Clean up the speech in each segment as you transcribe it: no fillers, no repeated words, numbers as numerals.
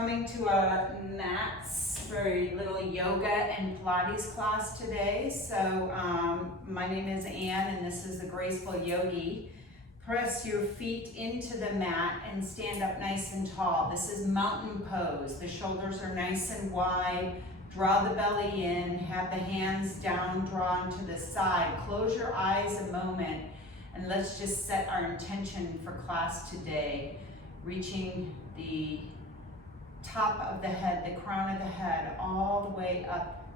Coming to a mats for a little yoga and Pilates class today. So my name is Ann and this is the Graceful Yogi. Press your feet into the mat and stand up nice and tall. This is mountain pose. The shoulders are nice and wide. Draw the belly in, have the hands down, drawn to the side. Close your eyes a moment and let's just set our intention for class today. Reaching the top of the head, the crown of the head, all the way up.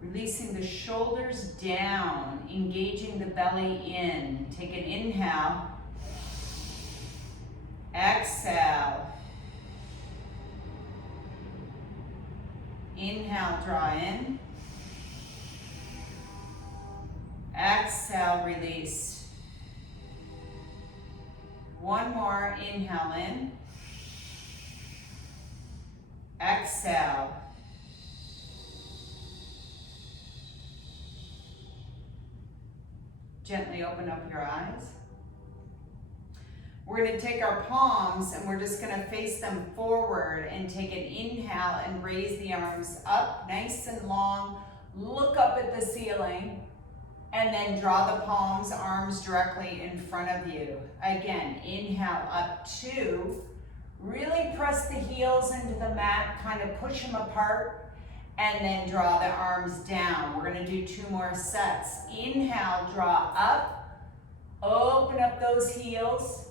Releasing the shoulders down, engaging the belly in. Take an inhale. Exhale. Inhale, draw in. Exhale, release. One more, inhale in. Exhale. Gently open up your eyes. We're going to take our palms and we're just going to face them forward and take an inhale and raise the arms up nice and long. Look up at the ceiling and then draw the palms, arms directly in front of you. Again, inhale up 2. Really press the heels into the mat, kind of push them apart, and then draw the arms down. We're going to do 2 more sets. Inhale, draw up, open up those heels.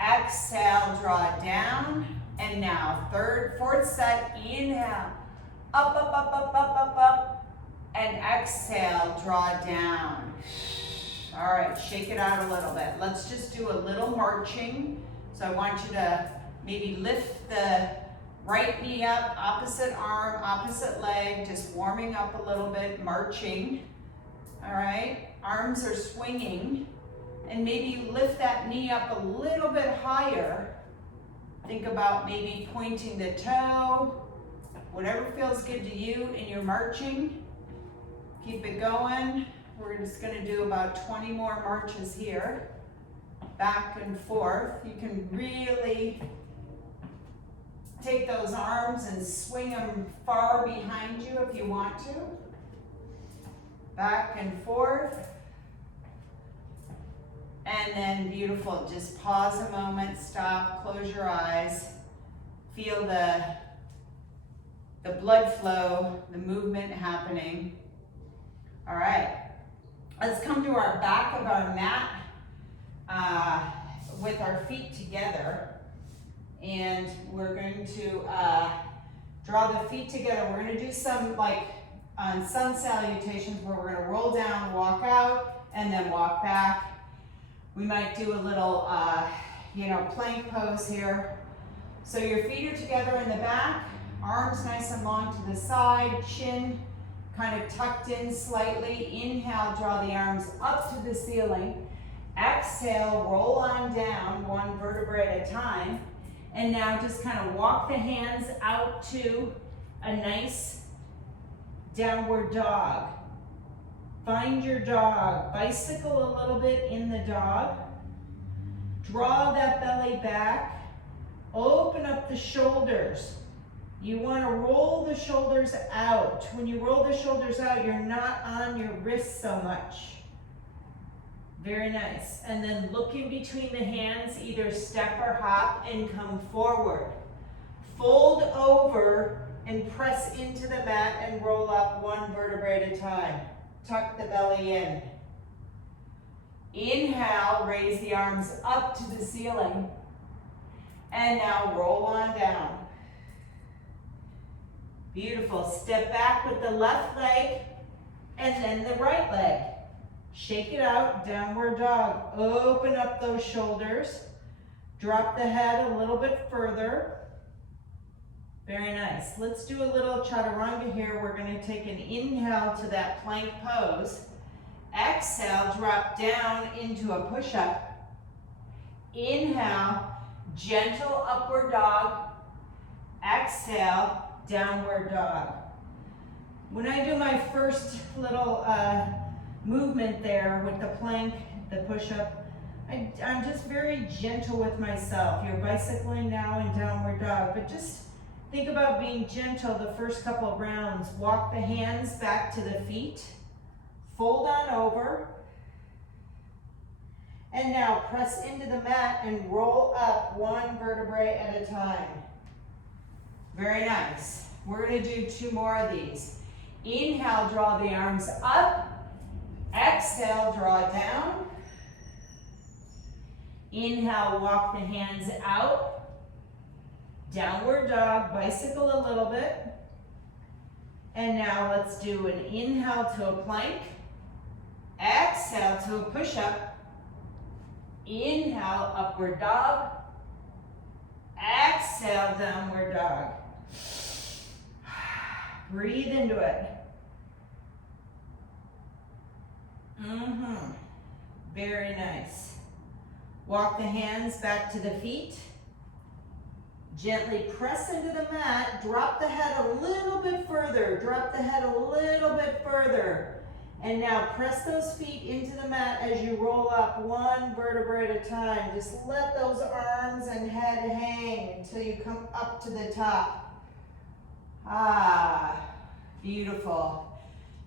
Exhale, draw down, and now 3rd, 4th set. Inhale, up, up, up, up, up, up, up, and exhale, draw down. All right, shake it out a little bit. Let's just do a little marching. So I want you to maybe lift the right knee up, opposite arm, opposite leg, just warming up a little bit, marching. All right, arms are swinging. And maybe you lift that knee up a little bit higher. Think about maybe pointing the toe, whatever feels good to you in your marching. Keep it going. We're just gonna do about 20 more marches here. Back and forth. You can really take those arms and swing them far behind you if you want to. Back and forth. And then beautiful, just pause a moment, stop, close your eyes. Feel the blood flow, the movement happening. All right, let's come to our back of our mat with our feet together. And we're going to draw the feet together. We're going to do some like on sun salutations where we're going to roll down, walk out, and then walk back. We might do a little, plank pose here. So your feet are together in the back, arms nice and long to the side, chin kind of tucked in slightly. Inhale, draw the arms up to the ceiling. Exhale, roll on down, 1 vertebra at a time. And now just kind of walk the hands out to a nice downward dog. Find your dog. Bicycle a little bit in the dog. Draw that belly back. Open up the shoulders. You want to roll the shoulders out. When you roll the shoulders out, you're not on your wrists so much. Very nice. And then look in between the hands, either step or hop, and come forward. Fold over and press into the mat and roll up 1 vertebra at a time. Tuck the belly in. Inhale, raise the arms up to the ceiling. And now roll on down. Beautiful. Step back with the left leg and then the right leg. Shake it out, downward dog. Open up those shoulders. Drop the head a little bit further. Very nice. Let's do a little chaturanga here. We're going to take an inhale to that plank pose. Exhale, drop down into a push-up. Inhale, gentle upward dog. Exhale, downward dog. When I do my first little movement there with the plank, the push-up, I'm just very gentle with myself. You're bicycling now in downward dog, but just Think about being gentle the first couple of rounds. Walk the hands back to the feet. Fold on over. And now press into the mat and roll up one vertebrae at a time. Very nice. We're going to do 2 more of these. Inhale, draw the arms up. Exhale, draw down. Inhale, walk the hands out. Downward dog, bicycle a little bit. And now let's do an inhale to a plank. Exhale to a push-up. Inhale, upward dog. Exhale, downward dog. Breathe into it. Very nice. Walk the hands back to the feet. Gently press into the mat. Drop the head a little bit further. Drop the head a little bit further. And now press those feet into the mat as you roll up one vertebrae at a time. Just let those arms and head hang until you come up to the top. Beautiful.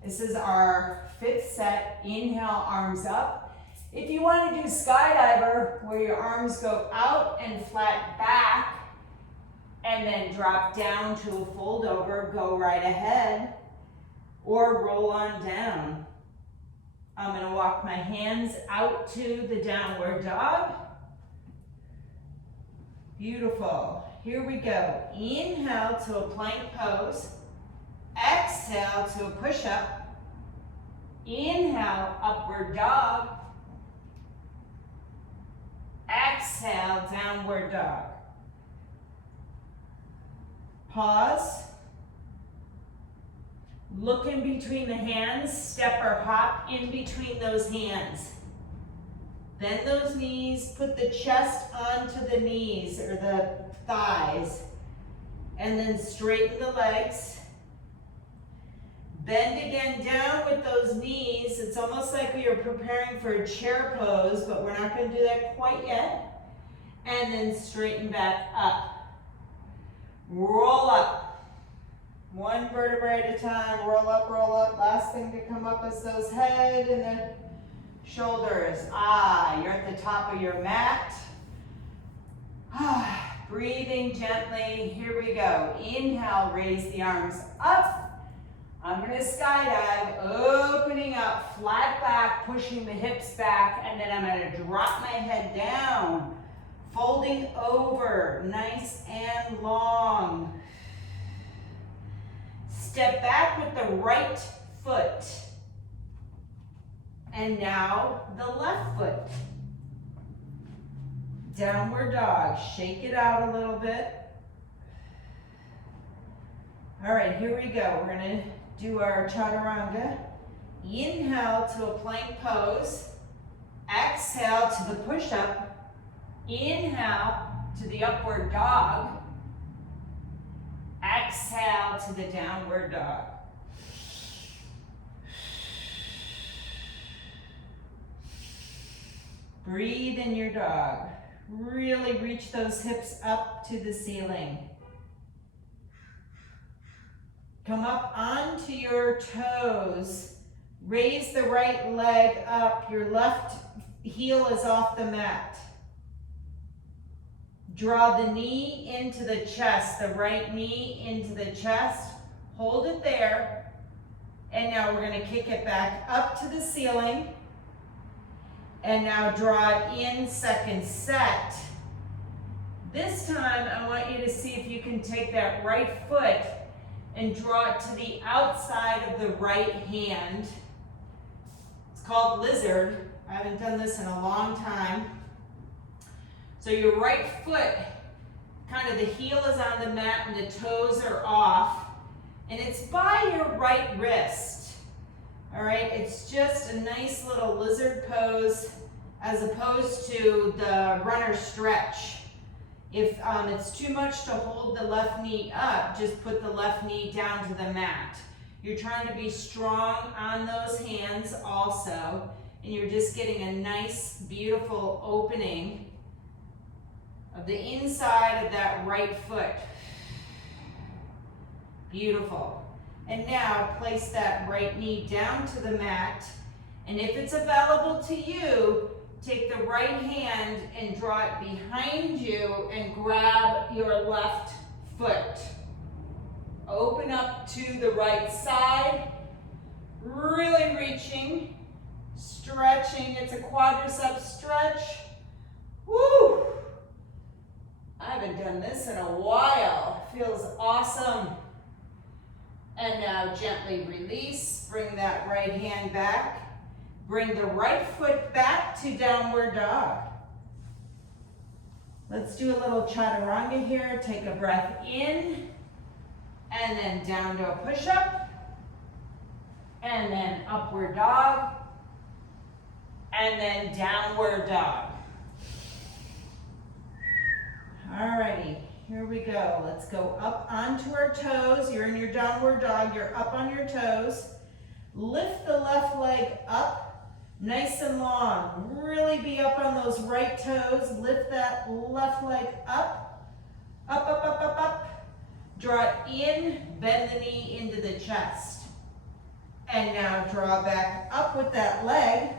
This is our 5th set. Inhale, arms up. If you want to do skydiver, where your arms go out and flat back, and then drop down to a fold over, go right ahead. Or roll on down. I'm going to walk my hands out to the downward dog. Beautiful. Here we go. Inhale to a plank pose. Exhale to a push-up. Inhale, upward dog. Exhale, downward dog. Pause. Look in between the hands, step or hop in between those hands. Bend those knees, put the chest onto the knees or the thighs, and then straighten the legs. Bend again down with those knees. It's almost like you're preparing for a chair pose, but we're not going to do that quite yet. And then straighten back up. Roll up. One vertebrae at a time, roll up, roll up. Last thing to come up is those head and the shoulders. You're at the top of your mat. Breathing gently, here we go. Inhale, raise the arms up. I'm gonna skydive, opening up, flat back, pushing the hips back, and then I'm gonna drop my head down, folding over, nice and long. Step back with the right foot. And now the left foot. Downward dog. Shake it out a little bit. All right, here we go. We're going to do our chaturanga. Inhale to a plank pose. Exhale to the push-up. Inhale to the upward dog. Exhale to the downward dog. Breathe in your dog. Really reach those hips up to the ceiling. Come up onto your toes. Raise the right leg up. Your left heel is off the mat. Draw the knee into the chest, the right knee into the chest. Hold it there. And now we're going to kick it back up to the ceiling. And now draw it in, second set. This time, I want you to see if you can take that right foot and draw it to the outside of the right hand. It's called lizard. I haven't done this in a long time. So your right foot, kind of the heel is on the mat and the toes are off. And it's by your right wrist. All right, it's just a nice little lizard pose as opposed to the runner stretch. If it's too much to hold the left knee up, just put the left knee down to the mat. You're trying to be strong on those hands also, and you're just getting a nice, beautiful opening of the inside of that right foot. Beautiful. And now place that right knee down to the mat. And if it's available to you, take the right hand and draw it behind you and grab your left foot. Open up to the right side, really reaching, stretching. It's a quadricep stretch. Woo! I haven't done this in a while. Feels awesome. And now gently release. Bring that right hand back. Bring the right foot back to downward dog. Let's do a little chaturanga here. Take a breath in, and then down to a push-up, and then upward dog, and then downward dog. Alrighty, here we go. Let's go up onto our toes. You're in your downward dog. You're up on your toes. Lift the left leg up. Nice and long. Really be up on those right toes. Lift that left leg up. Up, up, up, up, up. Draw it in. Bend the knee into the chest. And now draw back up with that leg.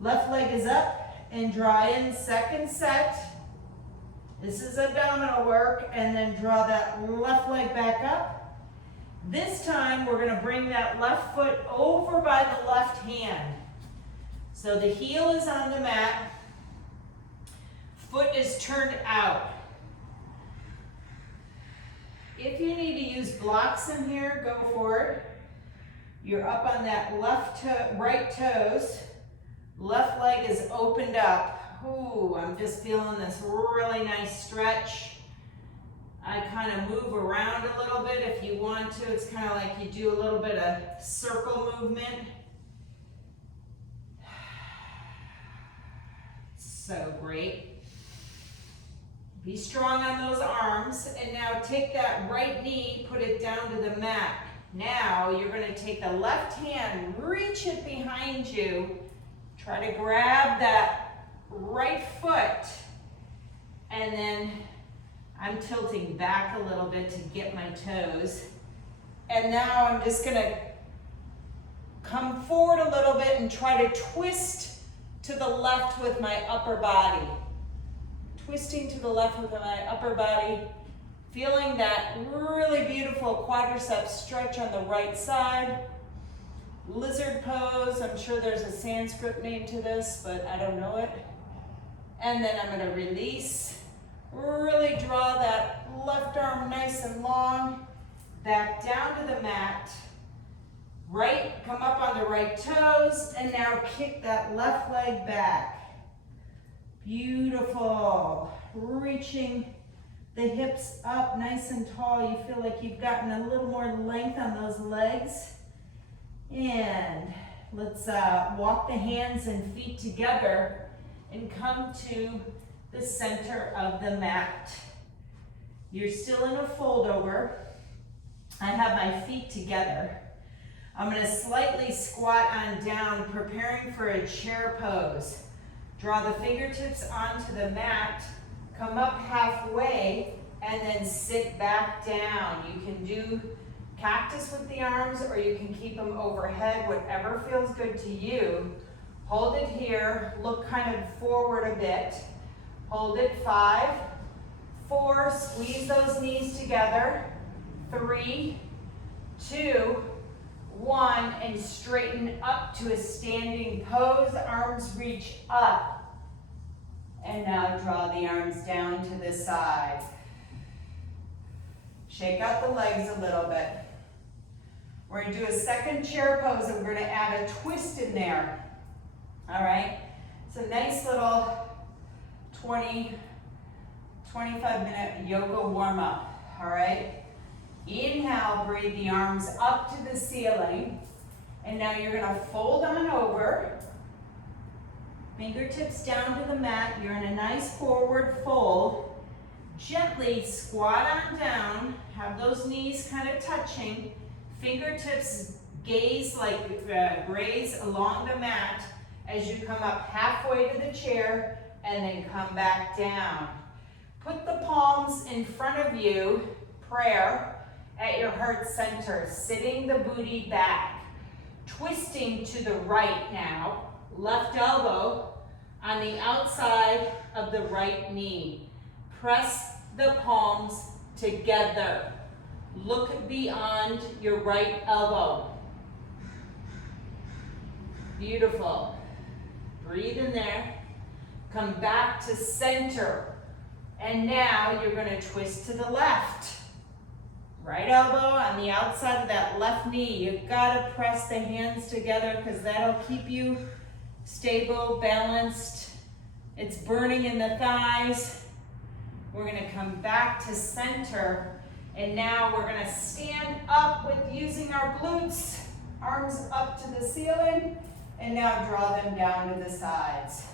Left leg is up. And draw in second set. This is abdominal work. And then draw that left leg back up. This time we're going to bring that left foot over by the left hand. So the heel is on the mat, foot is turned out. If you need to use blocks in here, go for it. You're up on that right toes, left leg is opened up. Ooh, I'm just feeling this really nice stretch. I kind of move around a little bit if you want to. It's kind of like you do a little bit of circle movement. So great. Be strong on those arms. And now take that right knee, put it down to the mat. Now you're going to take the left hand, reach it behind you. Try to grab that right foot. And then I'm tilting back a little bit to get my toes. And now I'm just going to come forward a little bit and try to twist to the left with my upper body. Twisting to the left with my upper body. Feeling that really beautiful quadricep stretch on the right side. Lizard pose. I'm sure there's a Sanskrit name to this, but I don't know it. And then I'm going to release. Really draw that left arm nice and long. Back down to the mat. Right, come up on the right toes, and now kick that left leg back. Beautiful. Reaching the hips up nice and tall. You feel like you've gotten a little more length on those legs. And let's walk the hands and feet together and come to the center of the mat. You're still in a fold over. I have my feet together. I'm going to slightly squat on down, preparing for a chair pose. Draw the fingertips onto the mat, come up halfway, and then sit back down. You can do cactus with the arms, or you can keep them overhead, whatever feels good to you. Hold it here, look kind of forward a bit. Hold it, 5, 4, squeeze those knees together, 3, 2, 1, and straighten up to a standing pose. Arms reach up. And now draw the arms down to the side. Shake out the legs a little bit. We're going to do a second chair pose, and we're going to add a twist in there. All right? It's a nice little 20, 25-minute yoga warm-up. All right? Inhale, breathe the arms up to the ceiling. And now you're going to fold on over. Fingertips down to the mat. You're in a nice forward fold. Gently squat on down. Have those knees kind of touching. Fingertips graze along the mat as you come up halfway to the chair and then come back down. Put the palms in front of you, prayer, at your heart center, sitting the booty back, twisting to the right now, left elbow on the outside of the right knee. Press the palms together. Look beyond your right elbow. Beautiful. Breathe in there. Come back to center. And now you're going to twist to the left. Right elbow on the outside of that left knee. You've got to press the hands together because that'll keep you stable, balanced. It's burning in the thighs. We're going to come back to center. And now we're going to stand up with using our glutes. Arms up to the ceiling. And now draw them down to the sides.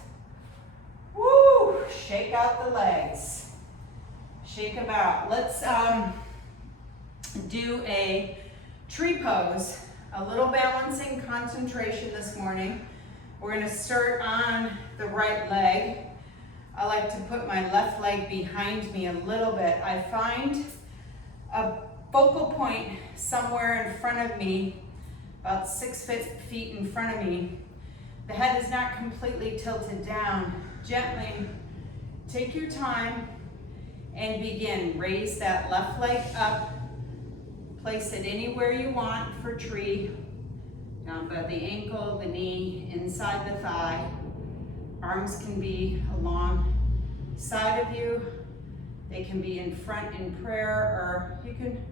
Woo! Shake out the legs. Shake them out. Let's do a tree pose. A little balancing concentration this morning. We're going to start on the right leg. I like to put my left leg behind me a little bit. I find a focal point somewhere in front of me, about 6 feet in front of me. The head is not completely tilted down. Gently take your time and begin. Raise that left leg up. Place it anywhere you want for tree. Down by the ankle, the knee, inside the thigh. Arms can be along side of you. They can be in front in prayer, or you can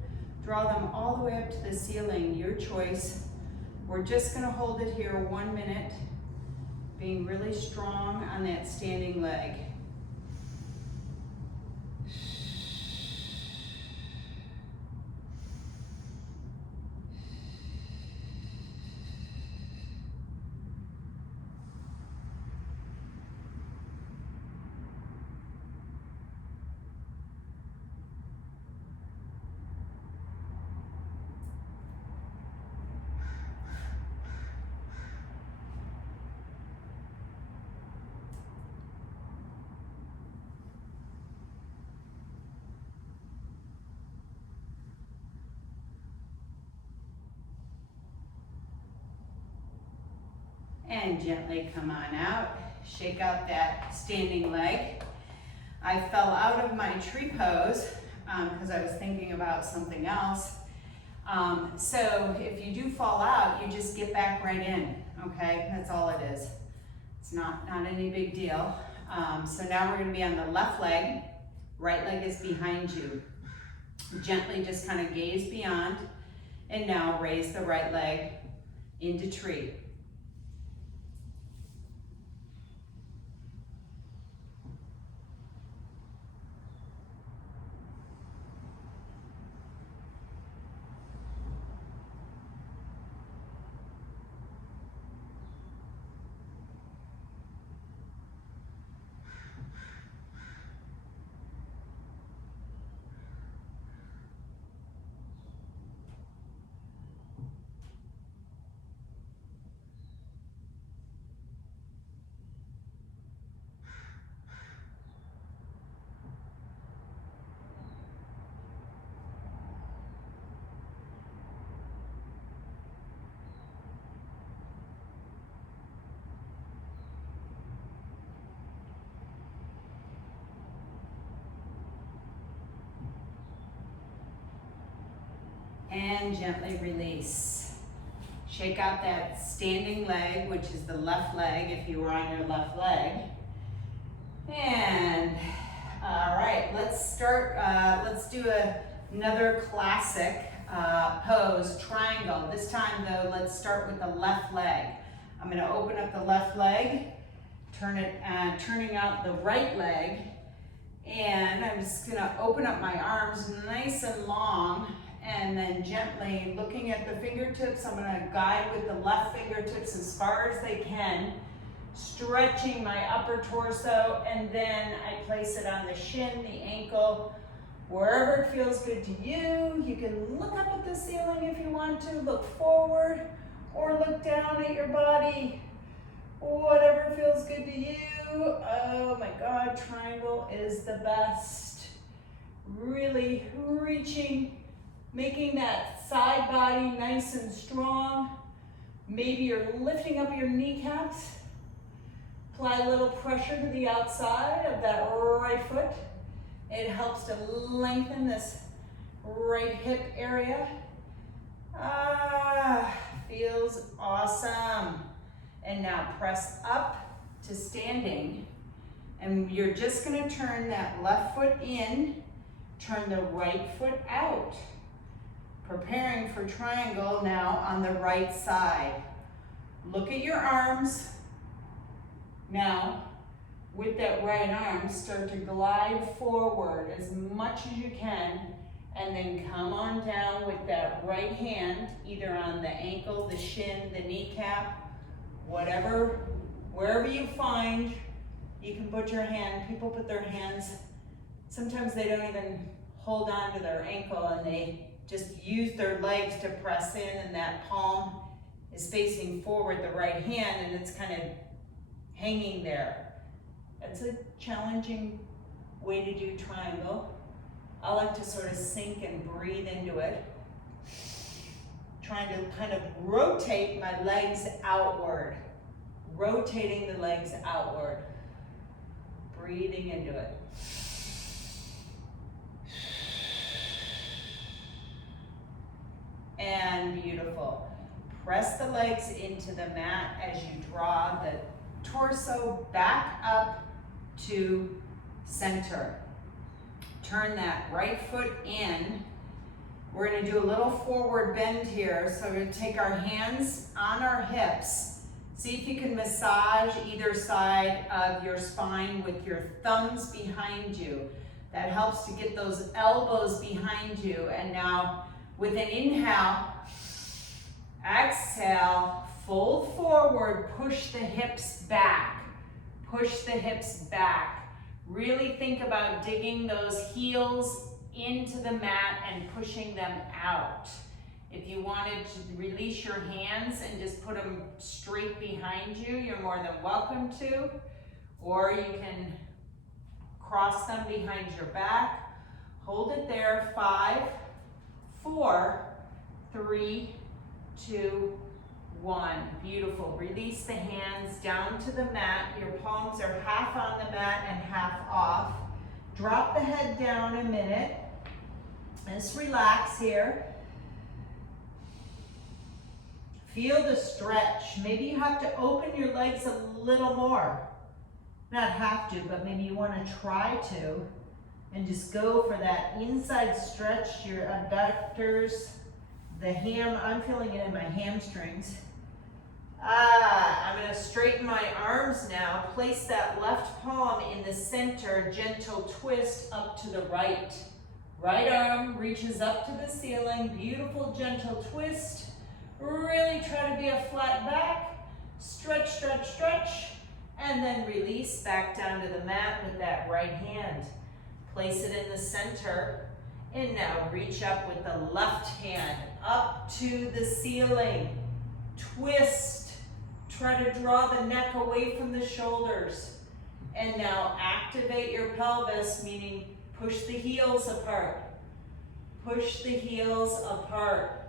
draw them all the way up to the ceiling, your choice. We're just gonna hold it here 1 minute, being really strong on that standing leg. And gently come on out. Shake out that standing leg. I fell out of my tree pose because I was thinking about something else. So if you do fall out, you just get back right in, okay? That's all it is. It's not any big deal. So now we're gonna be on the left leg. Right leg is behind you. Gently just kind of gaze beyond. And now raise the right leg into tree. And gently release. Shake out that standing leg, which is the left leg if you were on your left leg. And all right, let's start, let's do another classic pose, triangle. This time though, let's start with the left leg. I'm gonna open up the left leg, turning out the right leg, and I'm just gonna open up my arms nice and long. And then gently looking at the fingertips, I'm gonna guide with the left fingertips as far as they can, stretching my upper torso, and then I place it on the shin, the ankle, wherever it feels good to you. You can look up at the ceiling if you want to, look forward, or look down at your body, whatever feels good to you. Oh my God, triangle is the best. Really reaching Making that side body nice and strong. Maybe you're lifting up your kneecaps. Apply a little pressure to the outside of that right foot. It helps to lengthen this right hip area. Feels awesome. And now press up to standing. And you're just gonna turn that left foot in, turn the right foot out. Preparing for triangle now on the right side. Look at your arms. Now, with that right arm, start to glide forward as much as you can, and then come on down with that right hand, either on the ankle, the shin, the kneecap, whatever, wherever you find, you can put your hand. People put their hands, sometimes they don't even hold on to their ankle and they just use their legs to press in, and that palm is facing forward, the right hand, and it's kind of hanging there. It's a challenging way to do triangle. I like to sort of sink and breathe into it. Trying to kind of rotate my legs outward. Rotating the legs outward. Breathing into it. And beautiful. Press the legs into the mat as you draw the torso back up to center. Turn that right foot in. We're going to do a little forward bend here. So we're going to take our hands on our hips. See if you can massage either side of your spine with your thumbs behind you. That helps to get those elbows behind you. And now with an inhale, exhale, fold forward, push the hips back. Push the hips back. Really think about digging those heels into the mat and pushing them out. If you wanted to release your hands and just put them straight behind you, you're more than welcome to. Or you can cross them behind your back. Hold it there. 5, 4, 3, 2, 1. Beautiful. Release the hands down to the mat. Your palms are half on the mat and half off. Drop the head down a minute. Just relax here. Feel the stretch. Maybe you have to open your legs a little more. Not have to, but maybe you want to try to. And just go for that inside stretch, your abductors, I'm feeling it in my hamstrings. I'm going to straighten my arms now. Place that left palm in the center, gentle twist up to the right. Right arm reaches up to the ceiling, beautiful gentle twist. Really try to be a flat back. Stretch, stretch, stretch. And then release back down to the mat with that right hand. Place it in the center. And now reach up with the left hand up to the ceiling. Twist. Try to draw the neck away from the shoulders. And now activate your pelvis, meaning push the heels apart. Push the heels apart.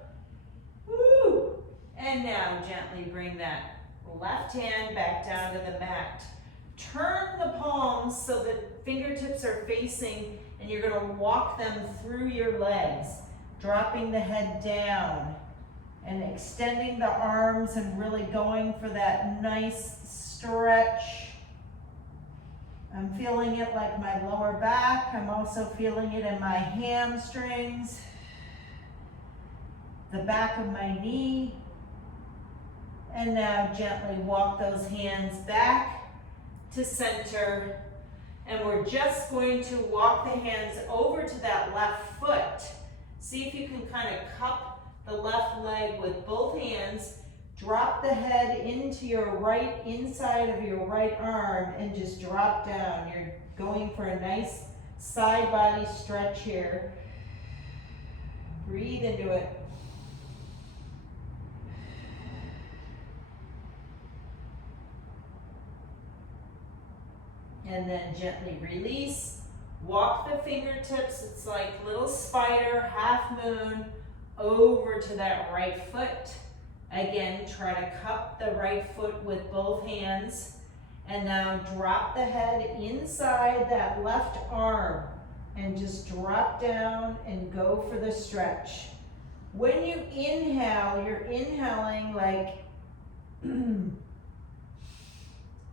Woo! And now gently bring that left hand back down to the mat. Turn the palms so that fingertips are facing, and you're going to walk them through your legs, dropping the head down and extending the arms and really going for that nice stretch. I'm feeling it like my lower back. I'm also feeling it in my hamstrings, the back of my knee. And now gently walk those hands back to center. And we're just going to walk the hands over to that left foot. See if you can kind of cup the left leg with both hands. Drop the head into your right, inside of your right arm, and just drop down. You're going for a nice side body stretch here. Breathe into it. And then gently release. Walk the fingertips, it's like little spider, half moon, over to that right foot. Again, try to cup the right foot with both hands. And now drop the head inside that left arm and just drop down and go for the stretch. When you inhale, you're inhaling like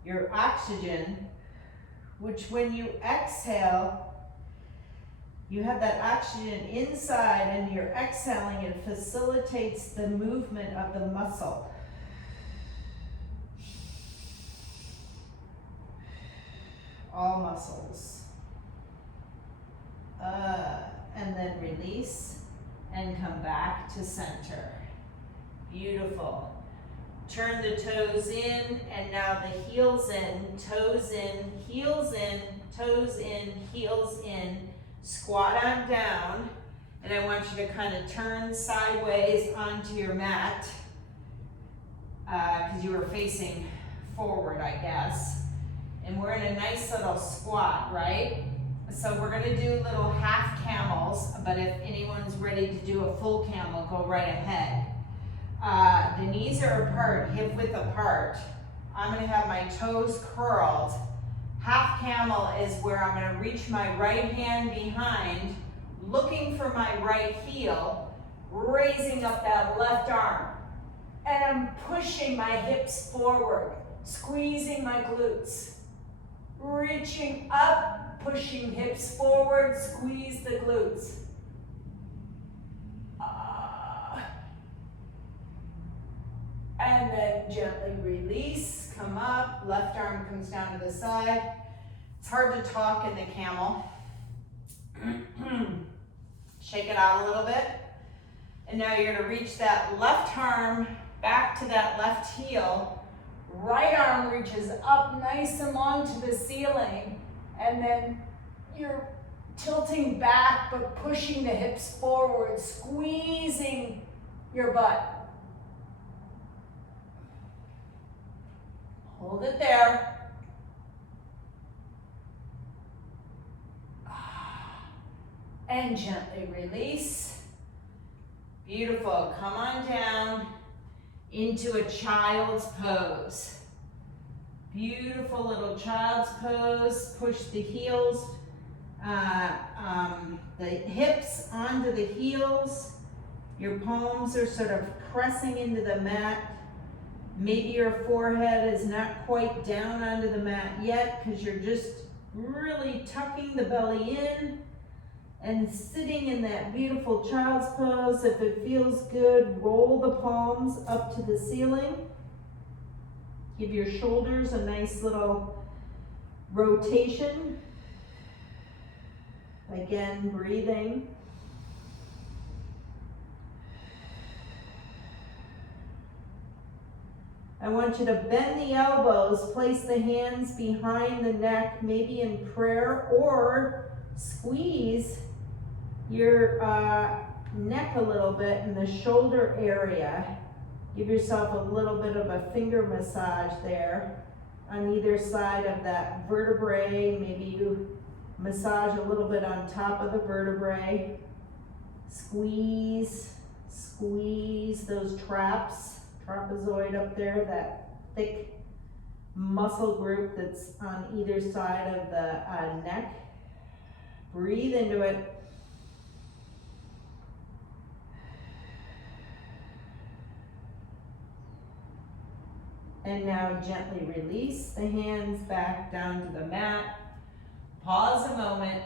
your oxygen, which when you exhale, you have that oxygen inside and you're exhaling, it facilitates the movement of the muscle. All muscles. And then release and come back to center. Beautiful. Turn the toes in and now the heels in, toes in, heels in, toes in, heels in. Squat on down. And I want you to kind of turn sideways onto your mat because you were facing forward, I guess. And we're in a nice little squat, right? So we're gonna do little half camels, but if anyone's ready to do a full camel, go right ahead. The knees are apart, hip width apart. I'm gonna have my toes curled. Half camel is where I'm gonna reach my right hand behind, looking for my right heel, raising up that left arm. And I'm pushing my hips forward, squeezing my glutes. Reaching up, pushing hips forward, squeeze the glutes. And then gently release, come up, left arm comes down to the side. It's hard to talk in the camel. Shake it out a little bit. And now you're gonna reach that left arm back to that left heel. Right arm reaches up nice and long to the ceiling, and then you're tilting back but pushing the hips forward, squeezing your butt. Hold it there. And gently release. Beautiful. Come on down into a child's pose. Beautiful little child's pose. Push the heels, the hips onto the heels. Your palms are sort of pressing into the mat. Maybe your forehead is not quite down onto the mat yet because you're just really tucking the belly in and sitting in that beautiful child's pose. If it feels good, roll the palms up to the ceiling. Give your shoulders a nice little rotation. Again, breathing. I want you to bend the elbows, place the hands behind the neck, maybe in prayer, or squeeze your neck a little bit in the shoulder area. Give yourself a little bit of a finger massage there on either side of that vertebrae. Maybe you massage a little bit on top of the vertebrae. Squeeze, squeeze those trapezoid up there, that thick muscle group that's on either side of the neck. Breathe into it. And now gently release the hands back down to the mat. Pause a moment.